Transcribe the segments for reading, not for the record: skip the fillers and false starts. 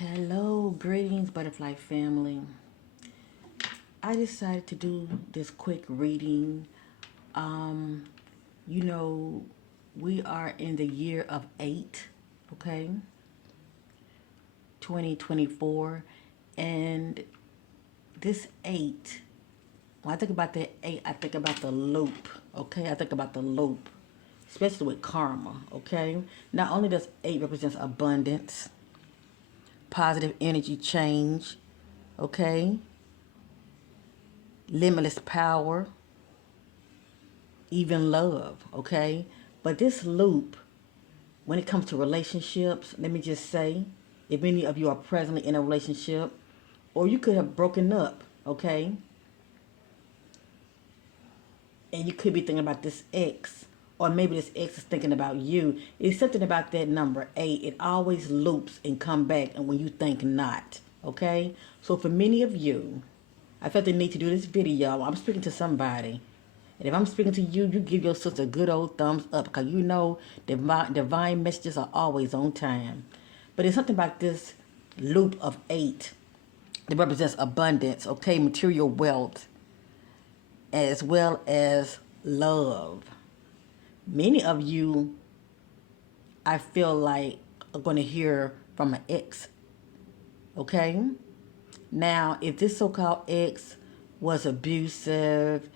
Hello, greetings, butterfly family. I decided to do this quick reading. Um, you know, we are in the year of eight, okay, 2024, and this eight. When I think about that eight, I think about the loop, okay. I think about the loop, especially with karma, okay. Not only does eight represents abundance, positive energy change, okay, limitless power, even love, okay? But this loop, when it comes to relationships, let me just say, if any of you are presently in a relationship, or you could have broken up, okay? And you could be thinking about this ex, or maybe this ex is thinking about you. It's something about that number eight. It always loops and come back, and when you think not, okay? So for many of you, I felt the need to do this video. I'm speaking to somebody. And if I'm speaking to you, you give your sister a good old thumbs up because you know divine messages are always on time. But it's something about this loop of eight that represents abundance, okay, material wealth, as well as love. Many of you, I feel like, are going to hear from an ex, okay? Now, if this so-called ex was abusive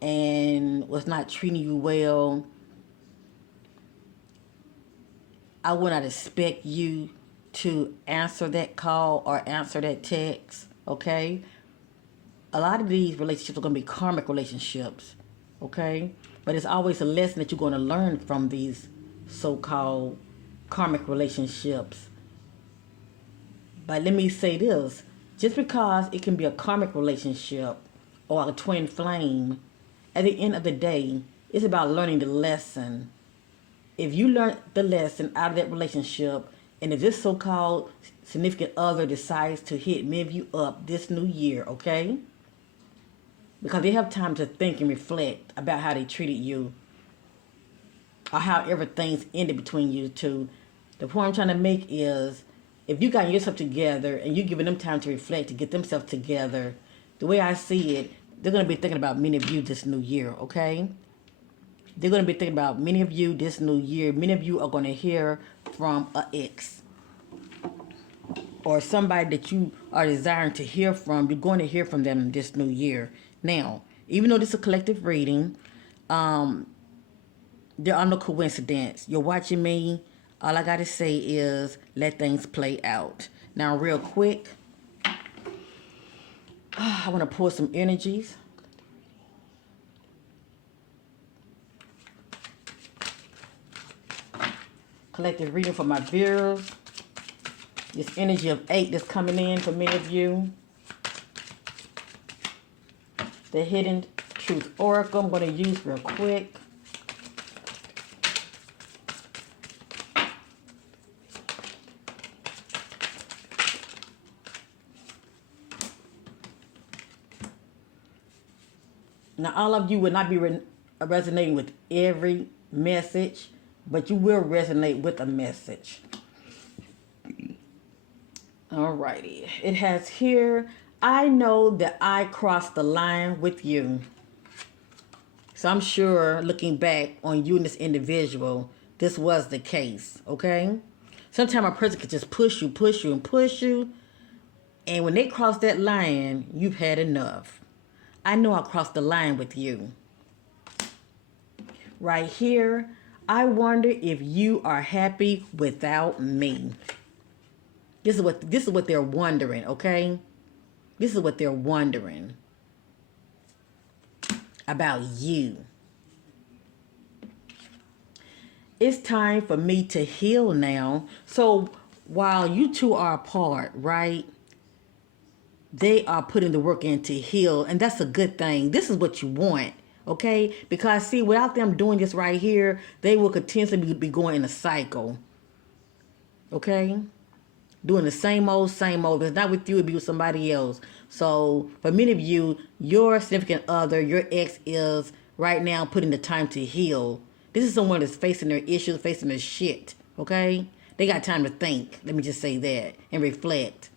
and was not treating you well, I would not expect you to answer that call or answer that text, okay? A lot of these relationships are going to be karmic relationships, okay? But it's always a lesson that you're going to learn from these so-called karmic relationships. But let me say this, just because it can be a karmic relationship or a twin flame, at the end of the day, it's about learning the lesson. If you learn the lesson out of that relationship, and if this so-called significant other decides to hit many of you up this new year, okay? Because they have time to think and reflect about how they treated you or how everything's ended between you two. The point I'm trying to make is, if you got yourself together and you giving them time to reflect, to get themselves together, the way I see it, they're going to be thinking about many of you this new year, okay? They're going to be thinking about many of you this new year. Many of you are going to hear from an ex or somebody that you are desiring to hear from. You're going to hear from them this new year. Now, even though this is a collective reading, there are no coincidences. You're watching me. All I got to say is let things play out. Now, real quick, I want to pull some energies. Collective reading for my viewers. This energy of eight that's coming in for many of you. The Hidden Truth Oracle I'm going to use real quick. Now, all of you will not be resonating with every message, but you will resonate with a message. Alrighty. It has here, I know that I crossed the line with you. So I'm sure looking back on you and this individual, this was the case, okay? Sometimes a person could just push you, push you, and push you. And when they cross that line, you've had enough. I know I crossed the line with you. Right here, I wonder if you are happy without me. This is what they're wondering, okay? This is what they're wondering about you. It's time for me to heal now. So while you two are apart, right? They are putting the work in to heal, and that's a good thing. This is what you want, okay? Because, see, without them doing this right here, they will continuously be going in a cycle, okay? Doing the same old, same old. If it's not with you, it'll be with somebody else. So, for many of you, your significant other, your ex is right now putting the time to heal. This is someone that's facing their issues, facing their shit, okay? They got time to think. Let me just say that. And reflect.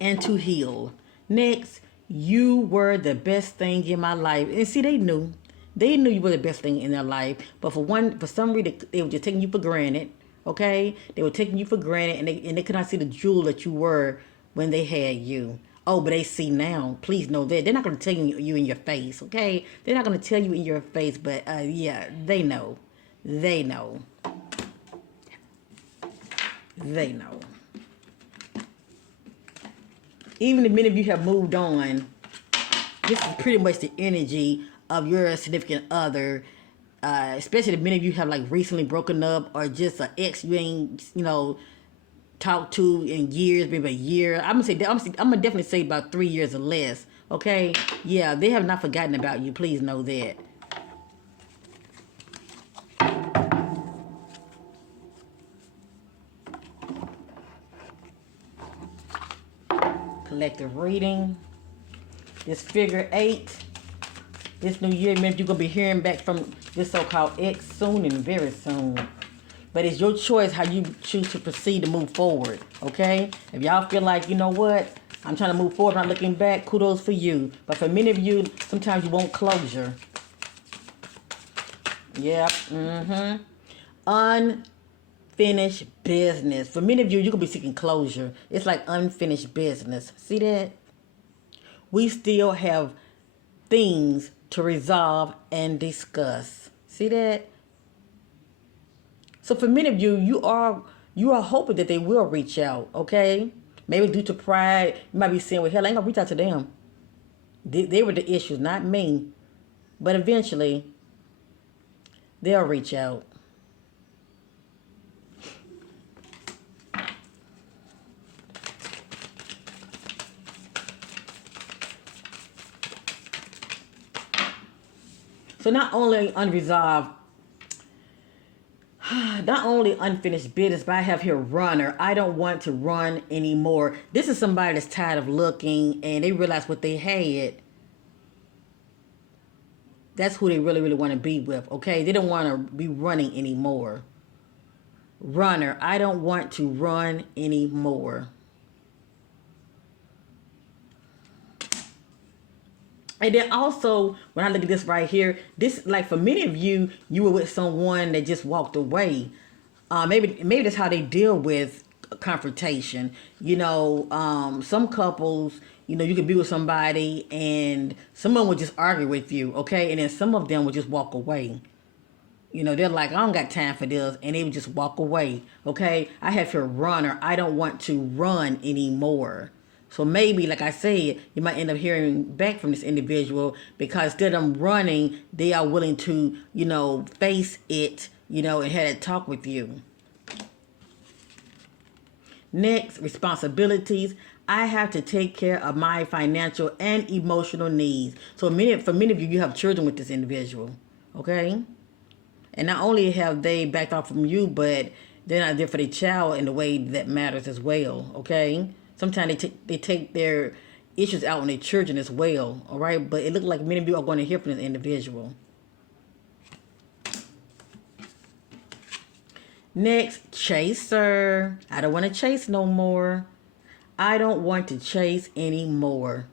And to heal. Next, you were the best thing in my life. And see, they knew. They knew you were the best thing in their life. But for some reason, they were just taking you for granted. Okay? They were taking you for granted, and they could not see the jewel that you were when they had you. Oh, but they see now. Please know that. They're not going to tell you in your face, okay? They're not going to tell you in your face, but yeah, they know. They know. They know. Even if many of you have moved on, this is pretty much the energy of your significant other. Especially if many of you have like recently broken up or just an ex you ain't, talked to in years, maybe a year. I'm gonna definitely say about 3 years or less. Okay, yeah, they have not forgotten about you. Please know that. Collective reading. This figure 8. This new year, maybe you're gonna be hearing back from this so-called ex soon and very soon. But it's your choice how you choose to proceed to move forward, okay? If y'all feel like, you know what, I'm trying to move forward, not looking back, kudos for you. But for many of you, sometimes you want closure. Yep, Unfinished business. For many of you, you could be seeking closure. It's like unfinished business. See that? We still have things to resolve and discuss. See that? So for many of you, you are hoping that they will reach out, okay? Maybe due to pride, you might be saying, well, hell, I ain't gonna reach out to them. They were the issues, not me. But eventually, they'll reach out. So not only unfinished business, but I have here runner. I don't want to run anymore. This is somebody that's tired of looking and they realize what they had. That's who they really, really want to be with, okay? They don't want to be running anymore. Runner, I don't want to run anymore. And then also, when I look at this right here, this, like for many of you, you were with someone that just walked away. Maybe that's how they deal with confrontation. Some couples, you could be with somebody and someone would just argue with you, okay? And then some of them would just walk away. They're like, I don't got time for this. And they would just walk away, okay? I have here runner. I don't want to run anymore. So maybe, like I said, you might end up hearing back from this individual because instead of them running, they are willing to, face it, and have a talk with you. Next, responsibilities. I have to take care of my financial and emotional needs. So for many of you, you have children with this individual, okay? And not only have they backed off from you, but they're not there for their child in the way that matters as well, okay? Sometimes they take their issues out on their children as well, all right? But it looks like many of you are going to hear from this individual. Next, chaser. I don't want to chase no more. I don't want to chase anymore.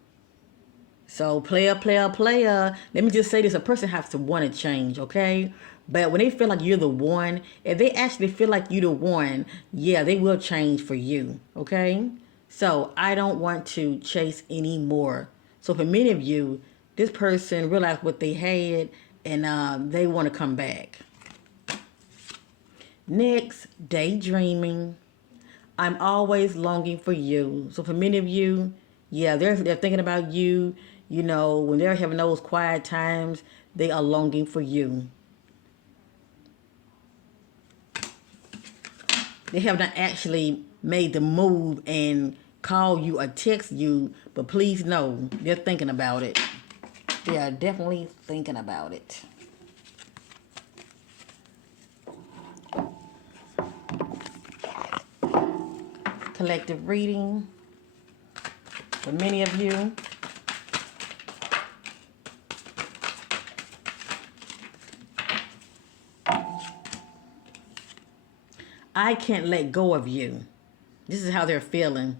So player. Let me just say this. A person has to want to change, okay? But when they feel like you're the one, if they actually feel like you're the one, yeah, they will change for you, okay? So I don't want to chase anymore. So for many of you, this person realized what they had and they want to come back. Next, daydreaming. I'm always longing for you. So for many of you, yeah, they're thinking about you. When they're having those quiet times, they are longing for you. They have not actually made the move and call you or text you, but please know they're thinking about it. They are definitely thinking about it. Collective reading for many of you. I can't let go of you. This is how they're feeling.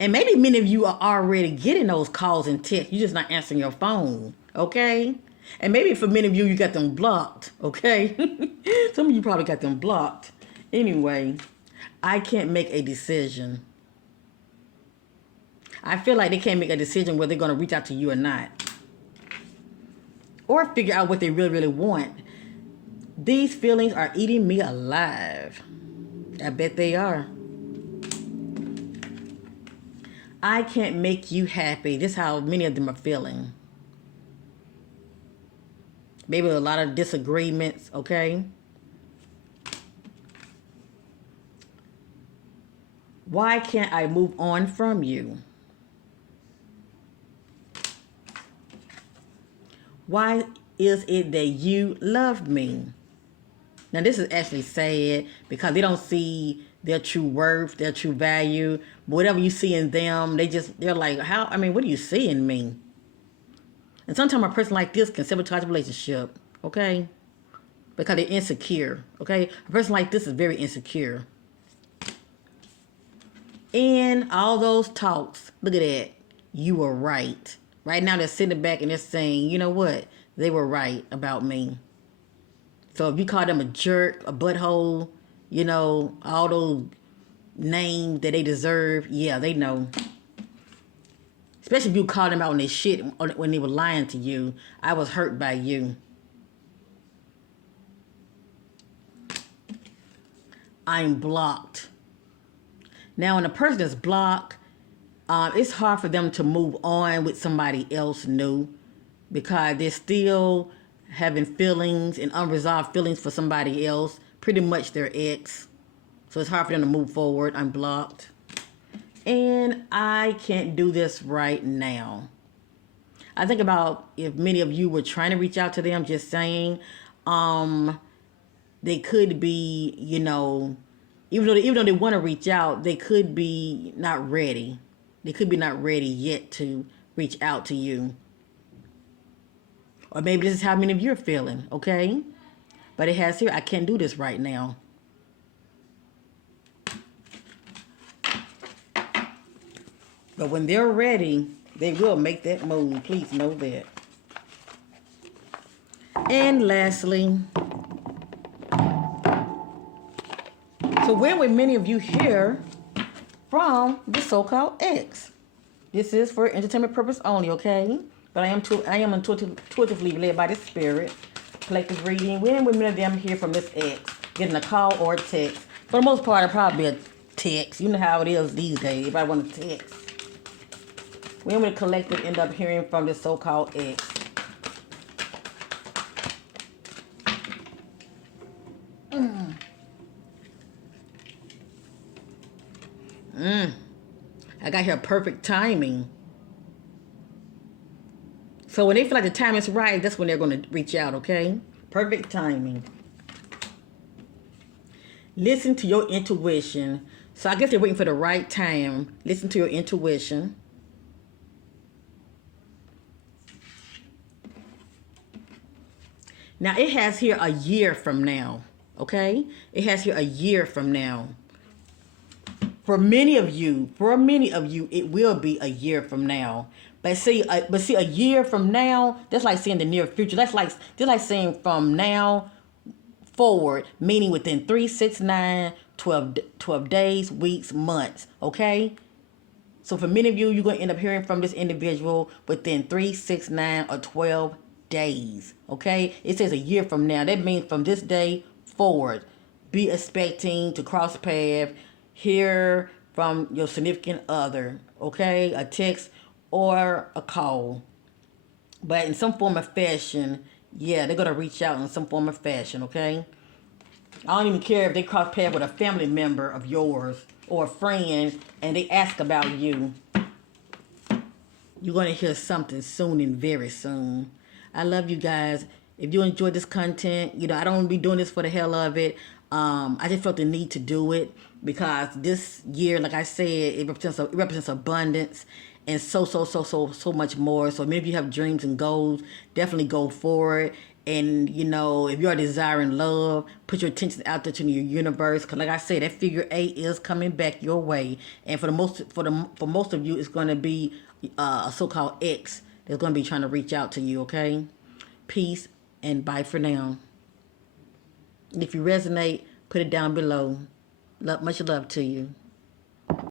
And maybe many of you are already getting those calls and texts. You're just not answering your phone, okay? And maybe for many of you, you got them blocked, okay? Some of you probably got them blocked. Anyway, I can't make a decision. I feel like they can't make a decision whether they're going to reach out to you or not. Or figure out what they really, really want. These feelings are eating me alive. I bet they are. I can't make you happy. This is how many of them are feeling. Maybe a lot of disagreements, okay? Why can't I move on from you? Why is it that you love me? Now this is actually sad because they don't see their true worth, their true value. Whatever you see in them, they're like, what do you see in me? And sometimes a person like this can sabotage a relationship, okay? Because they're insecure, okay? A person like this is very insecure. And all those talks, look at that. You were right. Right now they're sitting back and they're saying, you know what? They were right about me. So if you call them a jerk, a butthole, all those names that they deserve, yeah, they know. Especially if you call them out on their shit when they were lying to you. I was hurt by you. I'm blocked. Now, when a person is blocked, it's hard for them to move on with somebody else new because they're still having feelings and unresolved feelings for somebody else, pretty much their ex. So it's hard for them to move forward. I'm blocked. And I can't do this right now. I think about if many of you were trying to reach out to them, just saying, they could be, even though they want to reach out, they could be not ready. They could be not ready yet to reach out to you. Or maybe this is how many of you are feeling, okay? But it has here, I can't do this right now. But when they're ready, they will make that move. Please know that. And lastly, so when will many of you hear from the so-called ex? This is for entertainment purpose only, okay? But I am intuitively led by the spirit. Collective reading. When will many of them hear from this ex? Getting a call or a text. For the most part, it'll probably be a text. You know how it is these days. Everybody want to text. When will the collective end up hearing from this so-called ex? I got here perfect timing. So when they feel like the time is right, that's when they're going to reach out, okay? Perfect timing. Listen to your intuition. So I guess they're waiting for the right time. Listen to your intuition. Now it has here a year from now, okay? It has here a year from now. For many of you, it will be a year from now. But see, a year from now, that's like saying the near future. That's like saying from now forward, meaning within 3, 6, 9, 12 days, weeks, months, okay? So for many of you, you're going to end up hearing from this individual within 3, 6, 9, or 12 days, okay? It says a year from now. That means from this day forward, be expecting to cross paths, hear from your significant other, okay? A text or a call. But in some form of fashion, yeah, they're going to reach out in some form of fashion, okay? I don't even care if they cross paths with a family member of yours or a friend and they ask about you. You're going to hear something soon and very soon. I love you guys. If you enjoyed this content, I don't be doing this for the hell of it. I just felt the need to do it because this year, like I said, it represents abundance and so much more. So maybe you have dreams and goals, definitely go for it. And if you're desiring love, put your attention out there to your universe. Cause like I said, that figure eight is coming back your way. And for most of you, it's going to be a so-called ex that's going to be trying to reach out to you. Okay, peace and bye for now. If you resonate, put it down below. Much love to you.